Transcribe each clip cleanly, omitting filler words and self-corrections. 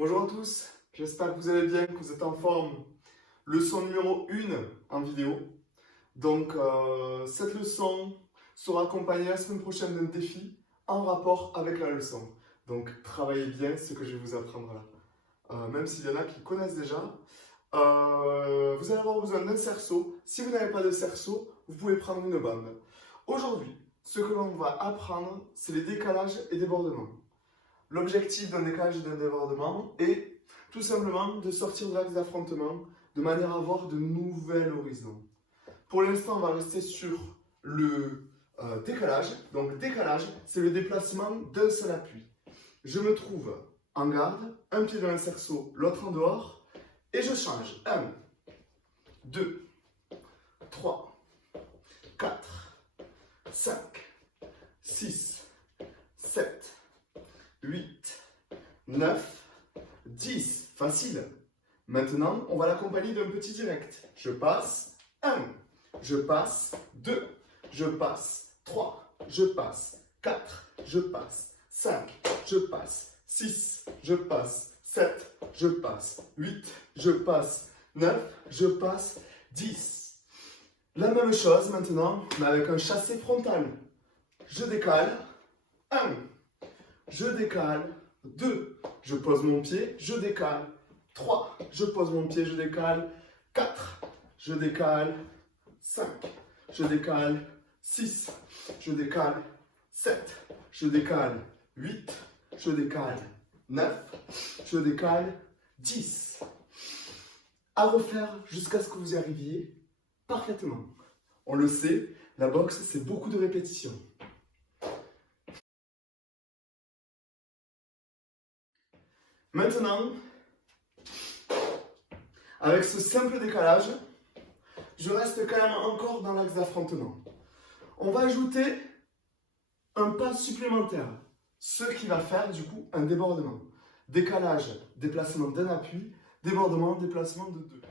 Bonjour à tous, j'espère que vous allez bien, que vous êtes en forme. Leçon numéro 1 en vidéo. Donc cette leçon sera accompagnée la semaine prochaine d'un défi en rapport avec la leçon. Donc travaillez bien ce que je vais vous apprendre là. Même s'il y en a qui connaissent déjà. Vous allez avoir besoin d'un cerceau. Si vous n'avez pas de cerceau, vous pouvez prendre une bande. Aujourd'hui, ce que l'on va apprendre, c'est les décalages et débordements. L'objectif d'un décalage et d'un débordement est tout simplement de sortir de l'axe d'affrontement de manière à avoir de nouveaux horizons. Pour l'instant, on va rester sur le décalage. Donc, le décalage, c'est le déplacement d'un seul appui. Je me trouve en garde, un pied dans un cerceau, l'autre en dehors, et je change. 1, 2, 3, 4, 5, 6, 7, 8, 9, 10. Facile. Maintenant, on va l'accompagner d'un petit direct. Je passe 1, je passe 2, je passe 3, je passe 4, je passe 5, je passe 6, je passe 7, je passe 8, je passe 9, je passe 10. La même chose maintenant, mais avec un chassé frontal. Je décale 1, je décale 2, je pose mon pied, je décale 3, je pose mon pied, je décale 4, je décale 5, je décale 6, je décale 7, je décale 8, je décale 9, je décale 10. À refaire jusqu'à ce que vous y arriviez parfaitement. On le sait, la boxe, c'est beaucoup de répétitions. Maintenant, avec ce simple décalage, je reste quand même encore dans l'axe d'affrontement. On va ajouter un pas supplémentaire, ce qui va faire du coup un débordement. Décalage, déplacement d'un appui, débordement, déplacement de deux.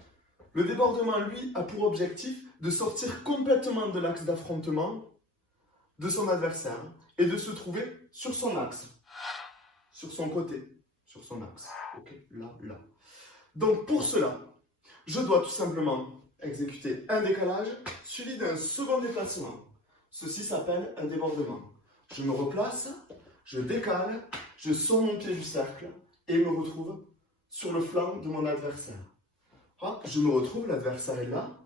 Le débordement, lui, a pour objectif de sortir complètement de l'axe d'affrontement de son adversaire et de se trouver sur son axe, sur son côté, sur son axe. Ok, là, là. Donc pour cela, je dois tout simplement exécuter un décalage suivi d'un second déplacement. Ceci s'appelle un débordement. Je me replace, je décale, je sors mon pied du cercle et me retrouve sur le flanc de mon adversaire. Hop, je me retrouve, l'adversaire est là,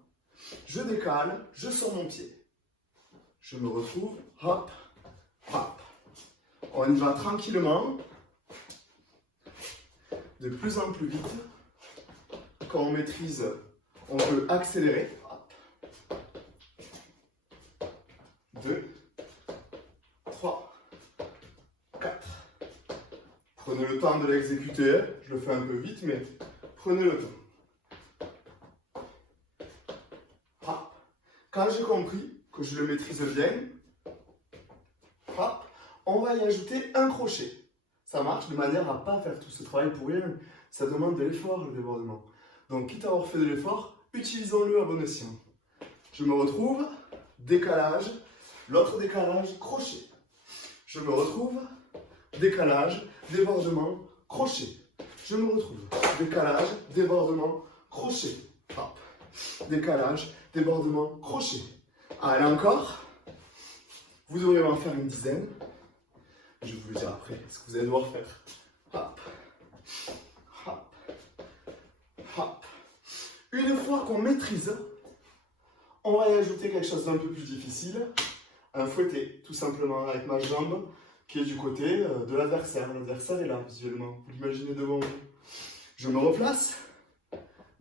je décale, je sors mon pied. Je me retrouve, hop, hop. On y va tranquillement, de plus en plus vite. Quand on maîtrise, on peut accélérer. 2, 3, 4. Prenez le temps de l'exécuter. Je le fais un peu vite, mais prenez le temps. Hop. Quand j'ai compris que je le maîtrise bien, hop, on va y ajouter un crochet. Ça marche de manière à ne pas faire tout ce travail pour rien. Ça demande de l'effort, le débordement. Donc, quitte à avoir fait de l'effort, utilisons-le à bon escient. Je me retrouve, décalage, l'autre décalage, crochet. Je me retrouve, décalage, débordement, crochet. Je me retrouve, décalage, débordement, crochet. Hop. Décalage, débordement, crochet. Allez, encore. Vous devriez en faire une dizaine. Je vais vous le dire après ce que vous allez devoir faire. Hop. Hop. Hop. Une fois qu'on maîtrise, on va y ajouter quelque chose d'un peu plus difficile. Un fouetté, tout simplement, avec ma jambe qui est du côté de l'adversaire. L'adversaire est là, visuellement. Vous l'imaginez devant vous. Je me replace.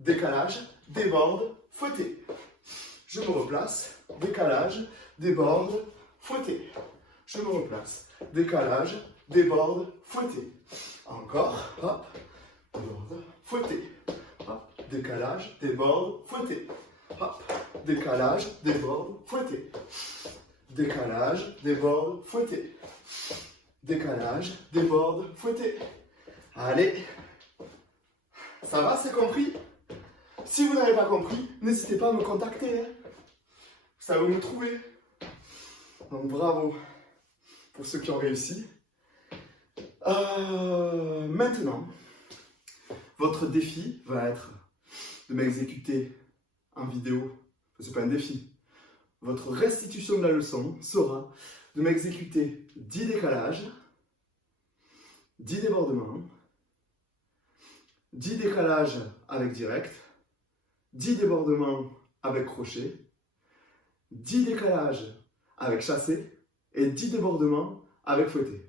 Décalage, déborde, fouetté. Je me replace. Décalage, déborde, fouetté. Je me replace. Décalage, déborde, fouetté. Encore. Hop. Déborde, fouetté. Hop. Décalage, déborde, fouetté. Hop. Décalage, déborde, fouetté. Décalage, déborde, fouetté. Décalage, déborde, fouetté. Allez. Ça va, c'est compris? Si vous n'avez pas compris, n'hésitez pas à me contacter. Vous savez où me trouver. Donc bravo pour ceux qui ont réussi. Maintenant, Votre défi va être de m'exécuter en vidéo. Ce n'est pas un défi. Votre restitution de la leçon sera de m'exécuter 10 décalages, 10 débordements, 10 décalages avec direct, 10 débordements avec crochet, 10 décalages avec chassé et 10 débordements avec fouetté.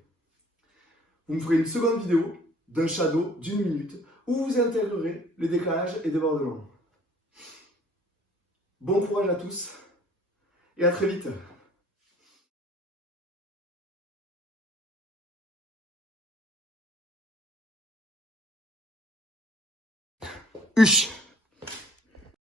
Vous me ferez une seconde vidéo d'un shadow d'1 minute où vous intégrerez les décalages et débordements. Bon courage à tous et à très vite. Huch!